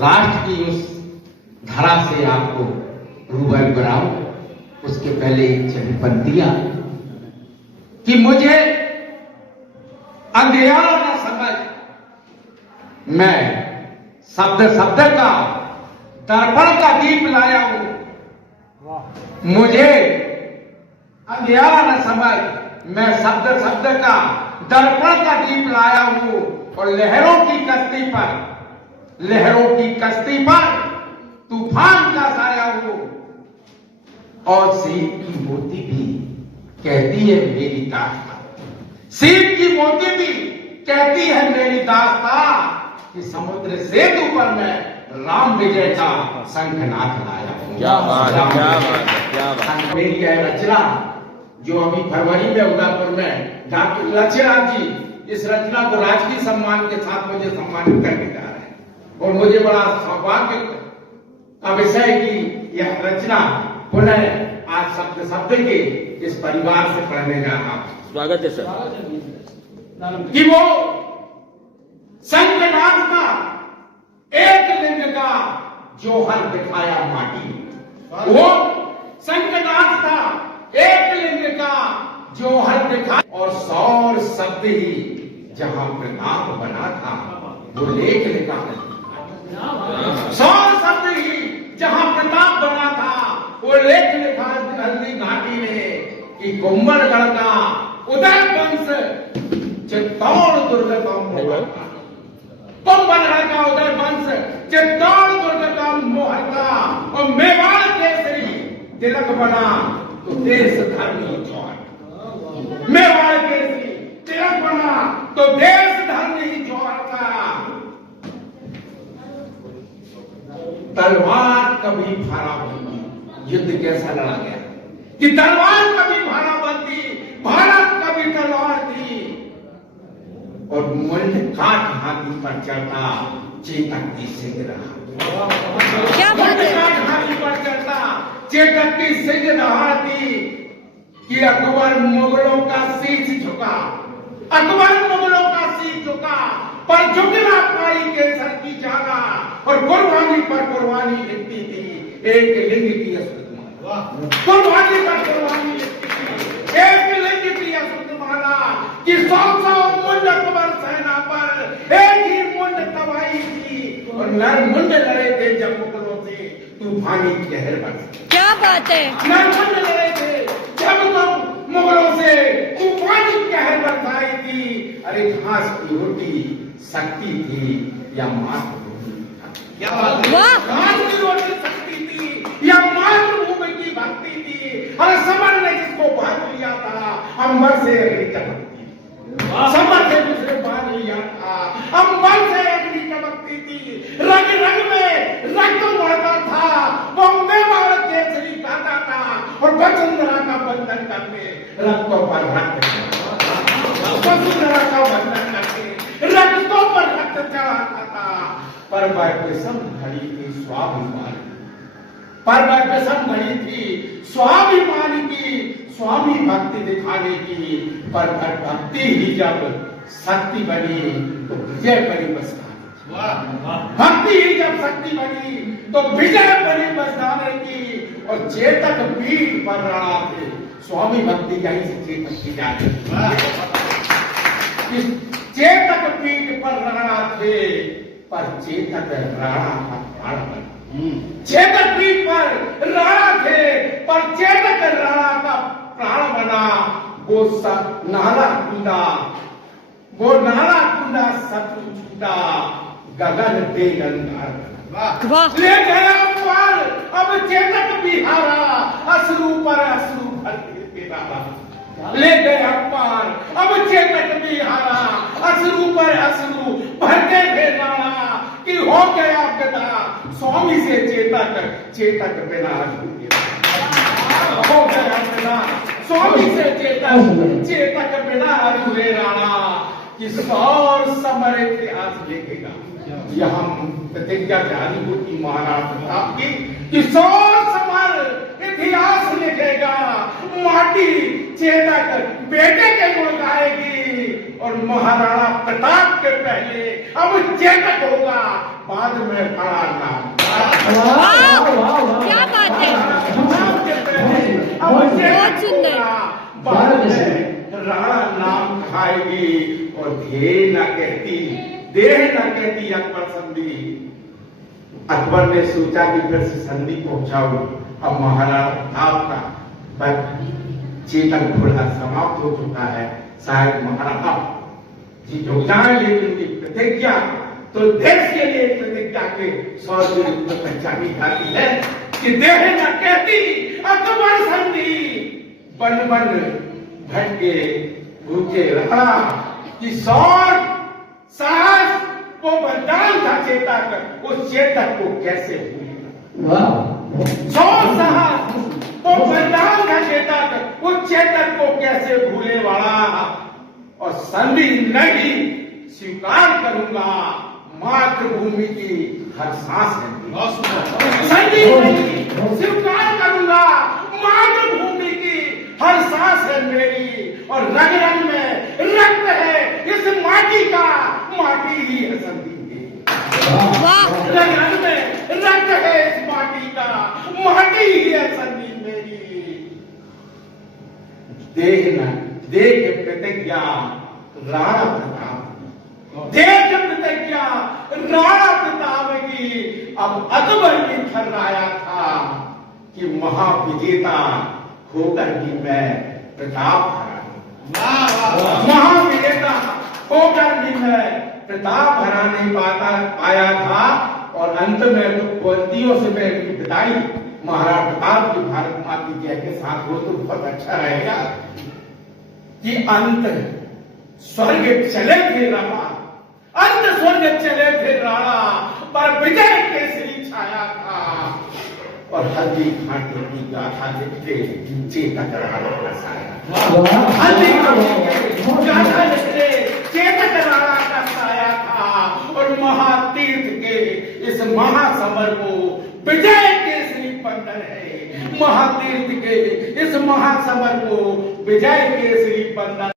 राष्ट्र की उस धरा से आपको रूबरू कराऊं, उसके पहले एक चंद पंक्तियां कि मुझे अंधियारा न समझ, मैं शब्द शब्द का दर्पण का दीप लाया हूं। मुझे अंधियारा न समझ, मैं शब्द शब्द का दर्पण का दीप लाया हूं और लहरों की कश्ती पर तूफान का साया हूं। और सीप की मोती भी कहती है मेरी दास्तां, सीप की मोती भी कहती है मेरी दास्तां कि समुद्र सेतु पर मैं राम विजय का शंखनाद लाया हूं। क्या बात है, क्या बात है, क्या बात है। मेरी यह रचना जो अभी फरवरी में उदयपुर में डॉक्टर लक्ष्यराज जी इस रचना को राजकीय सम्मान के साथ मुझे सम्मानित करने जा रहे हैं और मुझे बड़ा सौभाग्य का विषय कि यह रचना पुनः आज शब्द शब्द के इस परिवार से पढ़ने जा रहा हूं। स्वागत है सर। कि वो शंखनाद का एक लिंग का जौहर दिखाया माटी, वो शंखनाद का एक लिंग का जौहर दिखा और सौर शब्द ही जहां प्रताप बना था वो लेख लिखा है। सौर शब्द ही जहां प्रताप बना था वो लेख लिखा हल्दी घाटी में कि कुंभलगढ़ का उदय वंश चित्तौड़ दुर्ग का मोहता, कुंभलगढ़ का उदय वंश चित्तौड़ दुर्ग का मोहता और मेवाड़ केसरी तिलक बना तो देश धर्म ही जोहर, मेवाड़ केसरी तिलक बना तो देश धर्म ही जोहर था। तलवार कभी भारा बनती, युद्ध कैसा लड़ा गया कि तलवार कभी भारा बनती, भारत कभी तलवार थी और मुंड काट हाथी पर चढ़ता चेतक की सिंह रहा। क्या बात है? काट हाथी पर चढ़ता चेतक की सिंह रहा थी कि अकबर मुगलों का शीश झुका, अकबर मुगलों का शीश झुका पर झुक ना पाई केसर की जगह और कुर्बानी पर कुर्बानी लिखती थी एक लिंग की अस्तुतमाला, कुर्बानी पर कुर्बानी लिखती थी एक लिंग की अस्तुतमाला कि 100 मुंड अकबर सेना पर एक ही मुंड तबाही थी और नर मुंड लड़े थे जब मुगलों से तूफानी कहर बरसे। क्या बात है? नर मुंड लड़े थे जब तो मुगलों से तूफानी कहर बरसाई थी। अरे घास की रोटी शक्ति थी या मातृभूमि थी? क्या बात है? घास की रोटी शक्ति थी या मातृभूमि की भक्ति थी? और समर ने जिसको भाग लिया था अंबर से अग्नि चमकती, समर से जिसने भाग लिया था अंबर से अग्नि चमकती थी। रग रग में रक्त बढ़ता था, वो मेवाड़ केसरी गाता था और वसुंधरा का बंधन करके रक्तों पर रक्त, वसुंधरा का बंधन करके रक्तों पर रक्त चढ़ाता था। पर वह विषम घड़ी थी स्वाभिमान, पर वह विषम घड़ी थी स्वाभिमान की, स्वामी भक्ति दिखाने की। पर भक्ति ही जब शक्ति बनी तो विजय बनी बसताने, भक्ति ही जब शक्ति बनी तो विजय बनी बसताने की। और चेतक पीठ पर रड़ा थे, स्वामी भक्ति यहीं से चेतक की जाती, चेतक पीठ पर रड़ा थे पर चेतक राणा का प्राण बना, चेतक पीठ पर राणा थे पर चेतक राणा का प्राण बना। वो नाला कूदा, वो नाला कूदा शत्रु छूटा, गगन बेगंगार बना। ले गया पार अब चेतक भी हारा, अश्रु पर अश्रु भरते रहा। ले गया पार अब चेतक भी हारा, अश्रु पर अश्रु भरते थे रहा कि हो गया गदा स्वामी से चेतक, चेतक बिना हो गया गदा स्वामी से चेतक, चेतक बिना अधूरे राणा कि सौर समर इतिहास लिखेगा। यह प्रतिज्ञा जारी होती महाराज प्रताप की कि सौर समर इतिहास लिखेगा। माटी चेतक बेटे के गुण गाएगी और महाराणा प्रताप के पहले अब चेतक होगा बाद में खड़ा नाम। क्या बात है, नाम के पहले अवश्य बहुत सुंदर। बाद में राणा नाम खाएगी और ध्येय न कहती, देह न कहती अकबर संधि। अकबर ने सोचा कि फिर से संधि पहुंचाऊं। अब महाराणा प्रताप का चेतन घोड़ा समाप्त हो चुका है, शायद महाराणा जी हो जाए, लेकिन उनकी प्रतिज्ञा तो देश के लिए प्रतिज्ञा के 100 दिन पहचानी जाती है कि देह न कहती अकबर संधि। बन बन भटके भूखे रहा कि 100 साहस को वरदान था चेतक, उस चेतक को कैसे भूलेगा। 100 साहस को वरदान था चेतक, उस चेतक को कैसे भूले वाला। और संधि नहीं स्वीकार करूंगा, मातृभूमि की हर सांस है। संधि नहीं स्वीकार करूंगा, मातृभूमि की हर सांस है मेरी। और रग रग में रक्त है इस माटी का, माटी ही है संधि मेरी। रग रग में रक्त है इस माटी का, माटी ही है संधि मेरी। देख प्रतिज्ञा राणा प्रताप, देख प्रतिज्ञा राणा प्रताप की। अब अकबर भी थर्राया था कि महाविजेता होकर भी मैं प्रताप हरा, महाविजेता होकर भी मैं प्रताप हरा नहीं पाया था। और अंत में तो कुंतियों से मैं विदाई महाराणा प्रताप की भारत माँ की जय के साथ हो तो बहुत अच्छा रहेगा कि अंत स्वर्ग चले थे राणा, अंत स्वर्ग चले थे राणा, पर विजय केसरी छाया था। और हल्दी घाटी की गाथा लिखते चेतक राणा का साया, हल्दी घाटी की गाथा लिखते चेतक राणा का साया था। और महातीर्थ के इस महासमर को विजय केसरी बंधन है, महातीर्थ के इस महासमर को विजय केसरी बंधन।